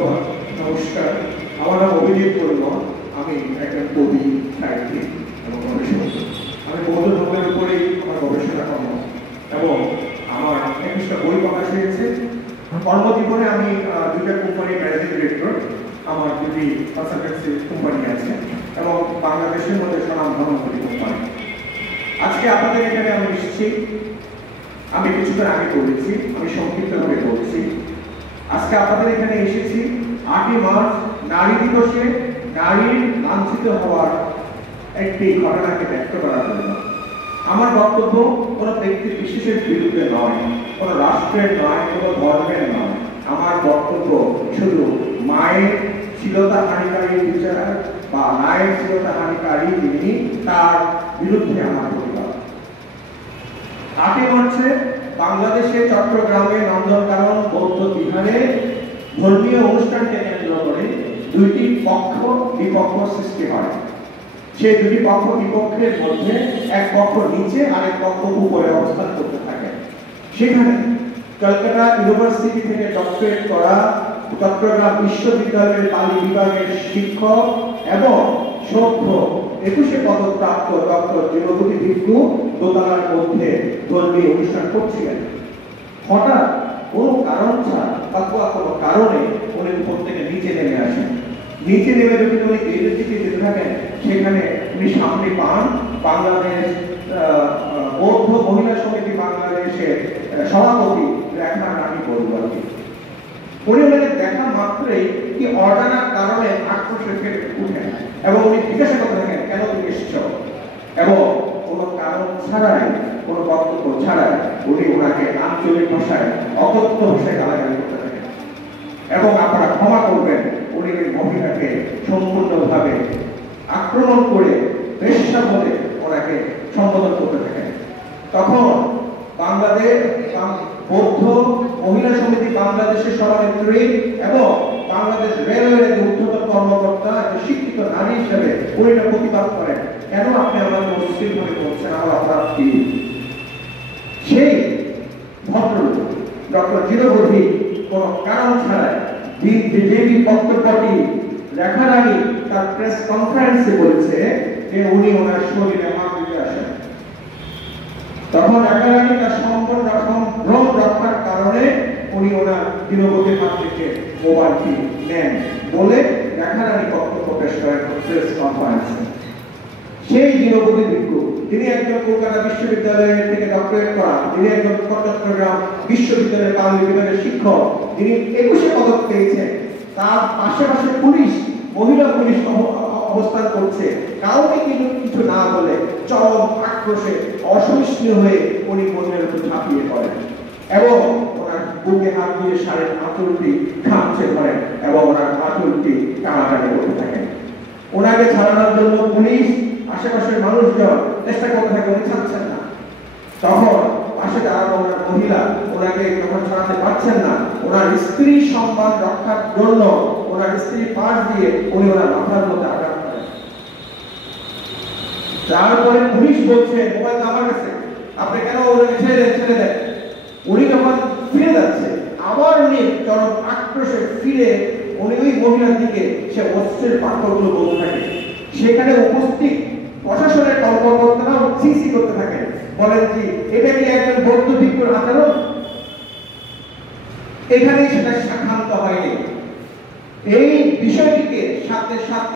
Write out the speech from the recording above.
ধন্যবাদ। নমস্কার, আমার নাম অভিজিৎ বর্মন। আমি একজন কবি, সাহিত্যিক এবং গবেষক। আমি বৌদ্ধ ধর্মের উপরেই আমার গবেষণা কর্ম এবং আমার 21টা বই প্রকাশ হয়েছে। কর্মজীবনে আমি দুইটা কোম্পানি ম্যানেজিং ডিরেক্টর, আমার দুটি কনসালটেন্সি কোম্পানি আছে এবং বাংলাদেশের মধ্যে স্বনামধন্য দুটি কোম্পানি। আজকে আপনাদের এখানে আমি এসেছি, আমি কিছুক্ষণ আগে বলেছি, আমি সংক্ষিপ্তভাবে বলছি। আজকে আপনাদের এখানে এসেছি 8ই মার্চ নারী দিবসে নারীর লাঞ্ছিত হওয়ার একটি ঘটনাকে ব্যক্ত করার জন্য। আমার বক্তব্য কোনো ব্যক্তি বিশেষের বিরুদ্ধে নয়, কোনো রাষ্ট্রের নয়, কোনো ধর্মের নয়। আমার বক্তব্য শুধু মায়ের শ্লীলতা হানিকারী বিচার বা মায়ের শ্লীলতা হানিকারী যিনি, তার বিরুদ্ধে আমার প্রতিবাদ। 8ই মার্চে বাংলাদেশে চট্টগ্রামে নন্দনকানন বৌদ্ধ বিহারে ধর্মীয় অনুষ্ঠানকে কেন্দ্র করে দুইটি পক্ষ বিপক্ষ সৃষ্টি হয়। সেই দুটি পক্ষ বিপক্ষের মধ্যে এক পক্ষ নিচে আর এক পক্ষ উপরে অবস্থান করতে থাকে। সেখানে কলকাতা ইউনিভার্সিটি থেকে ডক্টরেট করা চট্টগ্রাম বিশ্ববিদ্যালয়ের পালি বিভাগের শিক্ষক এবং সভ্য 21শে পদকপ্রাপ্ত ডক্টর জীবনজ্যোতি ভিক্ষু দোতলার মধ্যে ধর্মীয় অনুষ্ঠান করছিলেন। হঠাৎ কোনো কারণ ছাড়া অথবা কোনো কারণে উনি উপর থেকে নিচে নেমে আসেন। নিচে নেমে যদি উনি গেটের দিকে যেতে থাকেন, সেখানে উনি সামনে পান বাংলাদেশ বৌদ্ধ মহিলা সমিতি বাংলাদেশের সভাপতি রেখা রানী বড়ুয়াকে। উনি ওনাকে দেখা মাত্রই কি অজানা কারণে আক্রোশে ফেটে উঠেন এবং উনি জিজ্ঞাসা করতে থাকেন, কেন তুমি এসেছো? এবং কোনো কারণ ছাড়াই, কোনো বক্তব্য ছাড়াই উনি ওনাকে আঞ্চলিক ভাষায় অকথ্য ভাষায় গালাগালি করতে থাকেন। এবং আপনারা ক্ষমা করবেন, উনি ওই মহিলাকে সম্পূর্ণভাবে আক্রমণ করে বেশ্যা বলে ওনাকে সম্বোধন করতে থাকেন। তখন বাংলাদেশ বৌদ্ধ মহিলা সমিতি বাংলাদেশের সভানেত্রী এবং বাংলাদেশ রেলওয়ের ঊর্ধ্বতন কর্মকর্তা শিক্ষিত নারী হিসেবে উনি প্রতিবাদ করেন, কেন আপনি আমাকে অশ্লীল ভাবে বলছেন, আমার অপরাধ কি? সেই ভদ্রলোক ডক্টর জীবনজ্যোতি কোন কারণ ছাড়াই বিজেপি বক্তব্যটি রেখা রানী তার প্রেস কনফারেন্সে বলেছে যে উনি ওনার শরীরে হাত দিতে আসেন। তখন রেখা রানী তার সম্ভ্রম রক্ষার কারণে উনি ওনার জীবনজ্যোতির হাত থেকে মোবাইলটি নেন বলে রেখা রানী বক্তব্য পেশ করেন প্রেস কনফারেন্সে। সেই জীবনজ্যোতি ভিক্ষু, তিনি একজন কলকাতা বিশ্ববিদ্যালয় থেকে ডক্টরেট করা, তিনি একজন চট্টগ্রাম বিশ্ববিদ্যালয়ের পালি বিভাগের শিক্ষক, তিনি 21শে পদক পেয়েছেন। তার পাশাপাশি পুলিশ, মহিলা পুলিশ অবস্থান করছে, কাউকে কিন্তু কিছু না বলে চরম আক্রোশে অসহিষ্ণু হয়ে উনি মহিলার উপর ঝাঁপিয়ে পড়েন এবং ওনার বুকে হাত দিয়ে শাড়ির আঁচলটি খামচে ধরেন এবং ওনার আঁচলটি টানাটানি করতে থাকেন। ওনাকে ছাড়ানোর জন্য পুলিশ, আশেপাশের মানুষজন চেষ্টা করতে থাকে, উনি ছাড়ছেন না। তখন পাশে দাঁড়ানো ওনার মহিলা ওনাকে যখন ছাড়াতে পারছেন না, ওনার স্ত্রী সম্মান রক্ষার জন্য ওনার স্ত্রী পাশ দিয়ে উনি ওনার মাথার মধ্যে আঘাত করেন। তারপরে পুলিশ বলছে, মোবাইল আমার কাছে, আপনি কেন ওনাকে ছেড়ে দেন? উনি যখন ফিরে যাচ্ছে, আবার উনি চরম আক্রোশে ফিরে উনি ওই মহিলার দিকে সে অস্ত্রের বাক্যগুলো বলতে থাকে। সেখানে উপস্থিত প্রশাসনের কর্মকর্তারাও সিসি করতে থাকেন, বলেন যে এটা কি একজন বৌদ্ধ ভিক্ষুর আচরণ? এখানেই সেটা শাখান্ত হয়নি। এই বিষয়টিকে সাথে সাথে